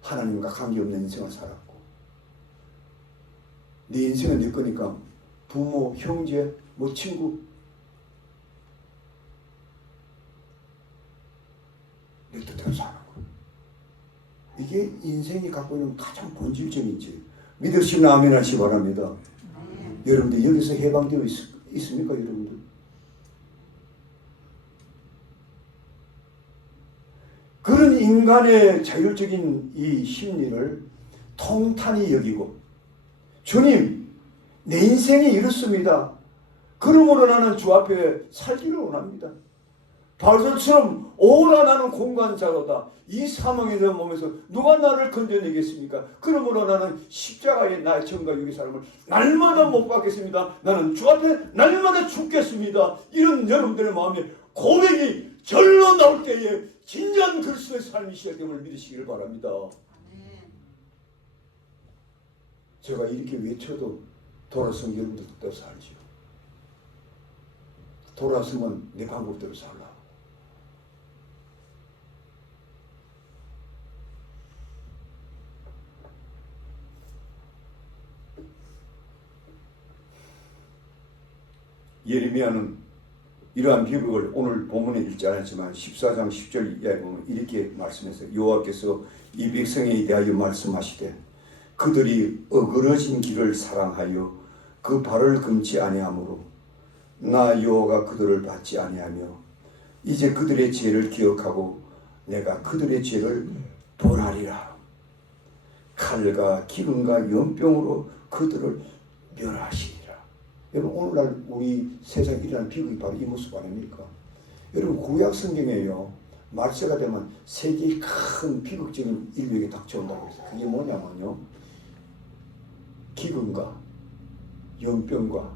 하나님과 관계없는 인생을 살았고, 네 인생은 네 거니까 부모, 형제, 뭐 친구, 내 뜻대로 사는 거. 이게 인생이 갖고 있는 가장 본질적인 죄. 믿으시면 아멘 하시기 바랍니다. 여러분들 여기서 해방되어 있습니까, 여러분들? 그런 인간의 자율적인 이 심리를 통탄히 여기고, 주님, 내 인생이 이렇습니다. 그러므로 나는 주 앞에 살기를 원합니다. 바울처럼 오라 나는 공간자로다. 이 사망에서 몸에서 누가 나를 건져내겠습니까? 그러므로 나는 십자가에 나의 정과 육의 삶을 날마다 못 받겠습니다. 나는 주 앞에 날마다 죽겠습니다. 이런 여러분들의 마음에 고백이 절로 나올 때에 진정한 그리스도의 삶이 시작됨을 믿으시기를 바랍니다. 제가 이렇게 외쳐도 돌아서면 여러분들 뜻대로 살지요. 돌아서면 내 방법대로 살라. 예레미야는 이러한 비극을 오늘 본문에 읽지 않았지만 14장 10절 이하에 보면 이렇게 말씀했어요. 여호와께서 이 백성에 대하여 말씀하시되 그들이 어그러진 길을 사랑하여 그 발을 금치 아니하므로 나 여호와가 그들을 받지 아니하며 이제 그들의 죄를 기억하고 내가 그들의 죄를 벌하리라. 칼과 기근과 연병으로 그들을 멸하시리라. 여러분, 오늘날 우리 세상에 일어나는 비극이 바로 이 모습 아닙니까? 여러분, 구약 성경에요, 말세가 되면 세계의 큰 비극적인 인류에게 닥쳐온다고 했어요. 그게 뭐냐면요, 기근과 연병과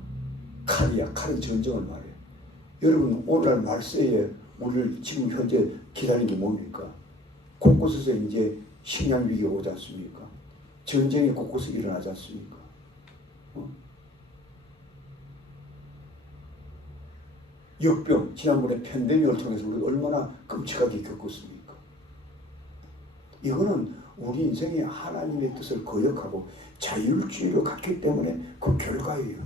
칼이야. 칼은 전쟁을 말해요. 여러분, 오늘날 말세에 우리를 지금 현재 기다리는 게 뭡니까? 곳곳에서 이제 식량 위기가 오지 않습니까? 전쟁이 곳곳에 일어나지 않습니까? 역병, 지난번에 팬데믹을 통해서 우리가 얼마나 끔찍하게 겪었습니까? 이거는 우리 인생에 하나님의 뜻을 거역하고 자율주의로 갔기 때문에 그 결과예요.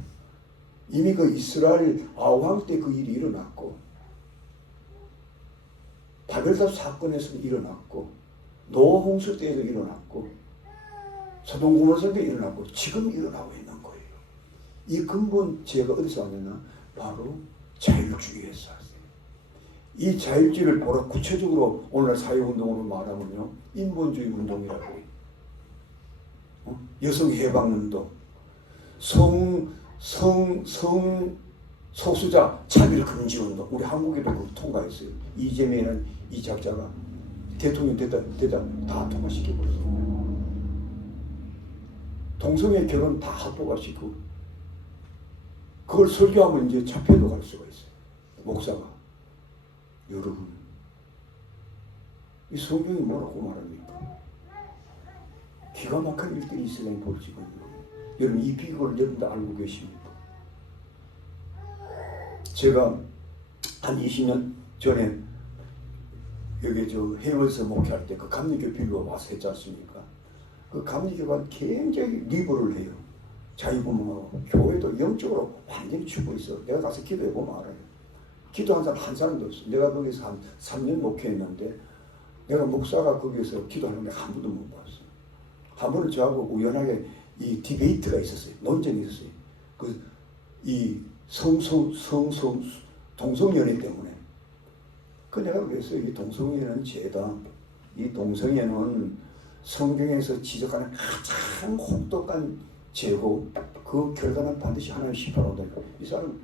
이미 그 이스라엘 아왕 때 그 일이 일어났고, 바벨탑 사건에서도 일어났고, 노아 홍수 때에도 일어났고, 소돔 고모라 때도 일어났고, 지금 일어나고 있는 거예요. 이 근본 죄가 어디서 왔느냐? 바로 자율주의에서 왔어요. 이 자율주의를 보라 구체적으로 오늘날 사회운동으로 말하면요, 인본주의 운동이라고 해요. 여성 해방운동, 소수자 차별 금지 운동. 우리 한국에도 그걸 통과했어요. 이재명이라는 이 작자가 대통령 되다 다 통과시켜버렸어요. 동성애 결혼 다 합법화시키고, 그걸 설교하면 이제 잡혀도 갈 수가 있어요. 목사가. 여러분, 이 성경이 뭐라고 말합니까? 기가 막힌 일들이 이 세상에 벌어지고 있는 거예요. 여러분, 이 비극을 여러분도 알고 계십니까? 제가 한 20년 전에 여기 해외에서 목회할 때 그 감리교 비료가 와서 했지 않습니까? 그 감리교가 굉장히 리버를 해요. 자유분방하고 교회도 영적으로 완전히 죽고 있어. 내가 가서 기도해 보면 알아요. 기도한 사람 한 사람도 없어. 내가 거기서 한 3년 목회했는데 내가 목사가 거기서 기도하는데 한 번도 못 봤어. 한 번은 저하고 우연하게 이 디베이트가 있었어요. 논쟁이 있었어요. 이 동성연애 때문에. 그 내가 그랬어요. 이 동성연애는 죄다. 이 동성애는 성경에서 지적하는 가장 혹독한 죄고 그 결과는 반드시 하나님 심판한다. 이 사람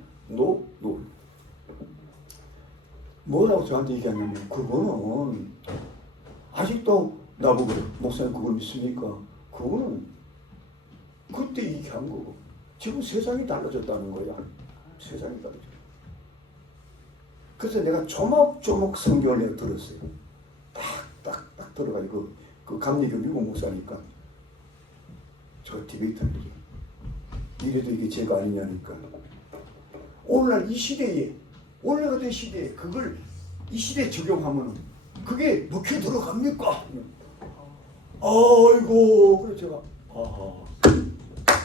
뭐라고 저한테 얘기하냐면, 그거는 아직도 나보고 목사님 그걸 믿습니까? 그거는 그때 얘기한 거고, 지금 세상이 달라졌다는 거야. 세상이 달라졌어. 그래서 내가 조목조목 성경을 내가 들었어요. 딱 들어가지고 그 감리교 미국 목사니까 저 디베이터를 이래도 이게 죄가 아니냐니까. 오늘날 이 시대에 올라가던 시대에 그걸 이 시대에 적용하면 그게 먹혀 들어갑니까? 아이고 그래 제가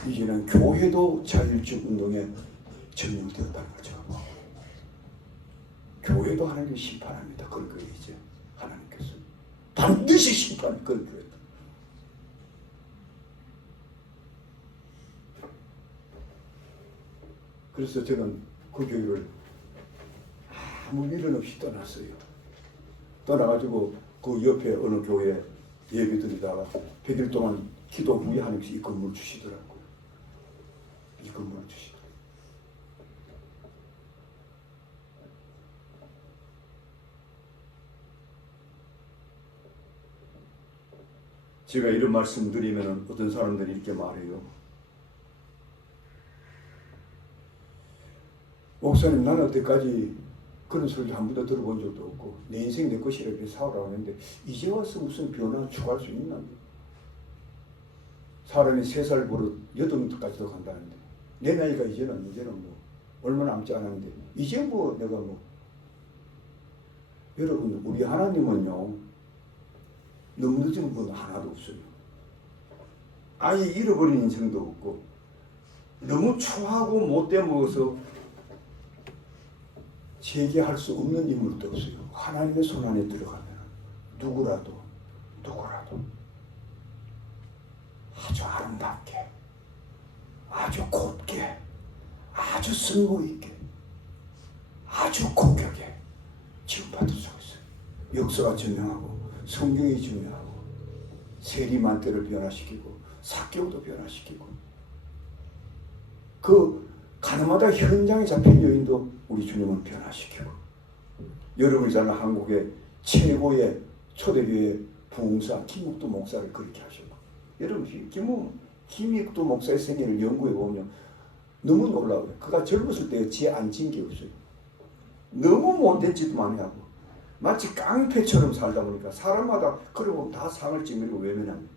이제는 교회도 자율적 운동에 전념되었다는 거죠. 교회도 하나님이 심판합니다. 그럴 거예요. 이제 하나님께서 반드시 심판할 그럴 거예요. 그래서 저는 그 교회를 아무 미련 없이 떠났어요. 떠나가지고 그 옆에 어느 교회 예배 드리다가 100일 동안 기도 후에 하나님께서 이 건물을 주시더라고요. 이 건물을 주시더라고요. 제가 이런 말씀 드리면 어떤 사람들이 이렇게 말해요. 목사님, 나는 여태까지 그런 소리를 한 번도 들어본 적도 없고 내 인생 내 것이라 이렇게 살아라고 하는데 이제 와서 무슨 변화 추가할 수 있나? 사람이 3살 버릇 8까지도 간다는데 내 나이가 이제는 뭐 얼마나 남지 않았는데 이제 뭐 내가 뭐 여러분 우리 하나님은요 너무 늦은 분 하나도 없어요. 아예 잃어버린 인생도 없고 너무 추하고 못돼 먹어서 재개할 수 없는 인물도 없어요. 하나님의 손 안에 들어가면 누구라도 아주 아름답게, 아주 곱게, 아주 쓸모 있게, 아주 고격에 지원받을 수가 있어요. 역사가 증명하고 성경이 증명하고 세리만대를 변화시키고 사개오도 변화시키고 그 가나마다 현장에 잡힌 여인도 우리 주님은 변화시키고 여러분이 잘 아는 한국의 최고의 초대교회 부흥사 김익도 목사를 그렇게 하셨고 여러분 김익도 목사의 생애를 연구해 보면 너무 놀라워요. 그가 젊었을 때 죄 안 지은 게 없어요. 너무 못된 짓도 많이 하고 마치 깡패처럼 살다 보니까 사람마다 그러고 다 상을 찌르고 외면합니다.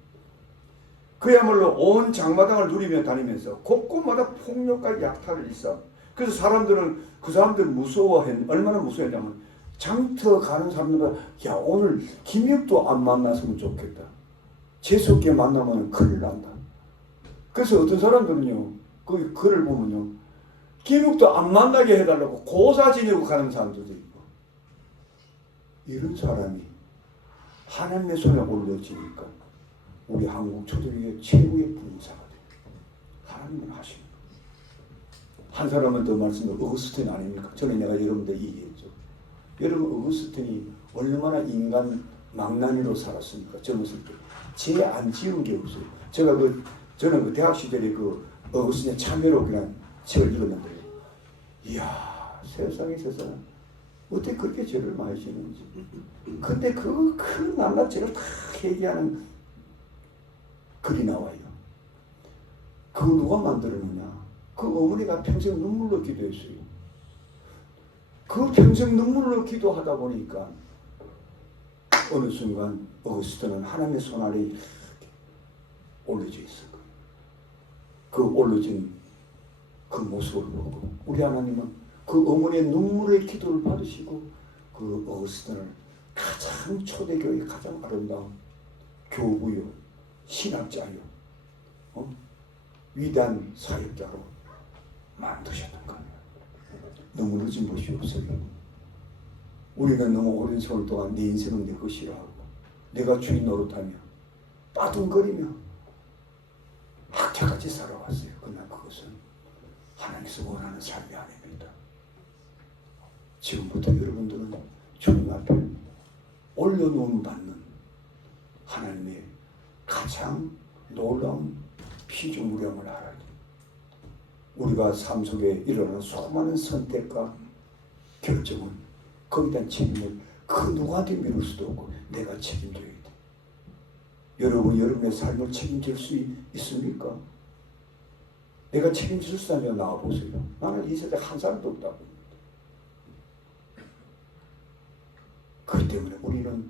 그야말로 온 장마당을 누리며 다니면서 곳곳마다 폭력과 약탈을 일삼. 그래서 사람들은 그 사람들 얼마나 무서워했냐면 장터 가는 사람들은 야 오늘 김익도 안 만났으면 좋겠다. 재수없게 만나면 큰일 난다. 그래서 어떤 사람들은요 그 글을 보면요 김익도 안 만나게 해달라고 고사 지내고 가는 사람들도 있고 이런 사람이 하나님의 손에 올려지니까 우리 한국 초대교회 최고의 부흥사가 돼요. 하나님은 하십니다. 한 사람은 더 말씀을 어거스틴 아닙니까? 저는 내가 여러분들 얘기했죠. 여러분 어거스틴이 얼마나 인간 망나니로 살았습니까? 젊었을 때. 죄 안 지은 게 없어요. 저는 그 대학 시절에 그 어거스틴의 참회록이라는 책을 읽었는데 이야 세상에 어떻게 그렇게 죄를 많이 지는지. 근데 그 큰 낱낱이를 다 얘기하는 글이 나와요. 그거 누가 만들었느냐? 그 어머니가 평생 눈물로 기도했어요. 그 평생 눈물로 기도하다 보니까 어느 순간 어거스틴은 하나님의 손 아래 올려져 있을 거예요. 그 올려진 그 모습을 보고 우리 하나님은 그 어머니의 눈물의 기도를 받으시고 그 어거스틴을 가장 초대교회의 가장 아름다운 교부요 신학자요 위대한 사역자로 만드셨던 겁니다. 너무 늦은 것이 없어요. 우리가 너무 오랜 세월 동안 내 인생은 내 것이라 하고 내가 주인 노릇하며 빠둥거리며 학자같이 살아왔어요. 그러나 그것은 하나님께서 원하는 삶이 아닙니다. 지금부터 여러분들은 주님 앞에 올려놓음 받는 하나님의 가장 놀라운 피조물임을 알아야 돼. 우리가 삶 속에 일어나는 수많은 선택과 결정은 거기에 대한 책임을 그 누구한테 미룰 수도 없고 내가 책임져야 돼. 여러분 여러분의 삶을 책임질 수 있습니까? 내가 책임질 수 있다면 나와보세요. 나는 이 세대 한 사람도 없다고. 그렇기 때문에 우리는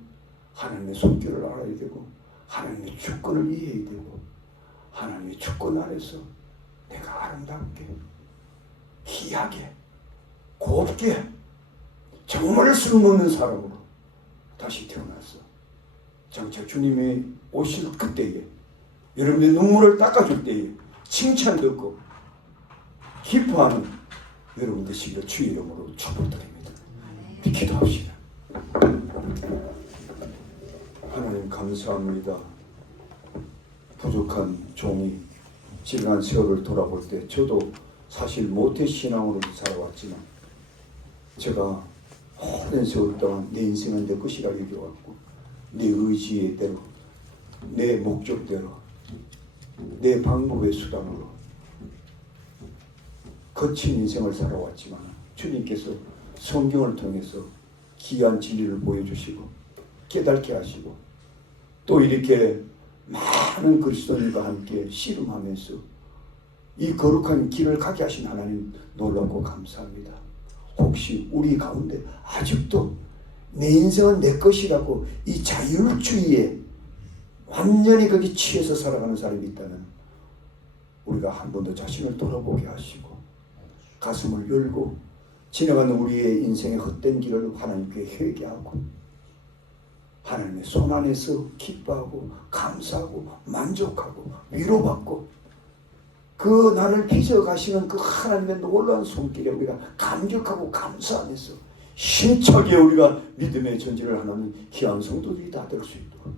하나님의 손길을 알아야 되고 하나님의 주권을 이해해야 되고 하나님의 주권 안에서 내가 아름답게 희하게 곱게 정말 쓸모없는 사람으로 다시 태어났어. 장차 주님이 오실 그때에 여러분의 눈물을 닦아줄 때에 칭찬 듣고 기뻐하는 여러분 되시기를 주의 이름으로 축복드립니다. 기도합시다. 하나님 감사합니다. 부족한 종이 지난 세월을 돌아볼 때 저도 사실 모태신앙으로 살아왔지만 제가 오랜 세월 동안 내 인생은 내 것이라 여겨왔고 내 의지의 대로 내 목적대로 내 방법의 수단으로 거친 인생을 살아왔지만 주님께서 성경을 통해서 귀한 진리를 보여주시고 깨닫게 하시고 또 이렇게 많은 그리스도인과 함께 씨름하면서 이 거룩한 길을 가게 하신 하나님 놀랍고 감사합니다. 혹시 우리 가운데 아직도 내 인생은 내 것이라고 이 자율주의에 완전히 거기 취해서 살아가는 사람이 있다면 우리가 한 번 더 자신을 돌아보게 하시고 가슴을 열고 지나가는 우리의 인생의 헛된 길을 하나님께 회개하고 하나님의 손 안에서 기뻐하고 감사하고 만족하고 위로받고 그 나를 빚어가시는 그 하나님의 놀라운 손길에 우리가 감격하고 감사하면서 힘차게 우리가 믿음의 전진을 하는 귀한 성도들이 다 될 수 있도록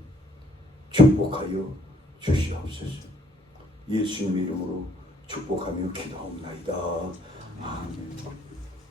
축복하여 주시옵소서. 예수님 이름으로 축복하며 기도하옵나이다. 아멘.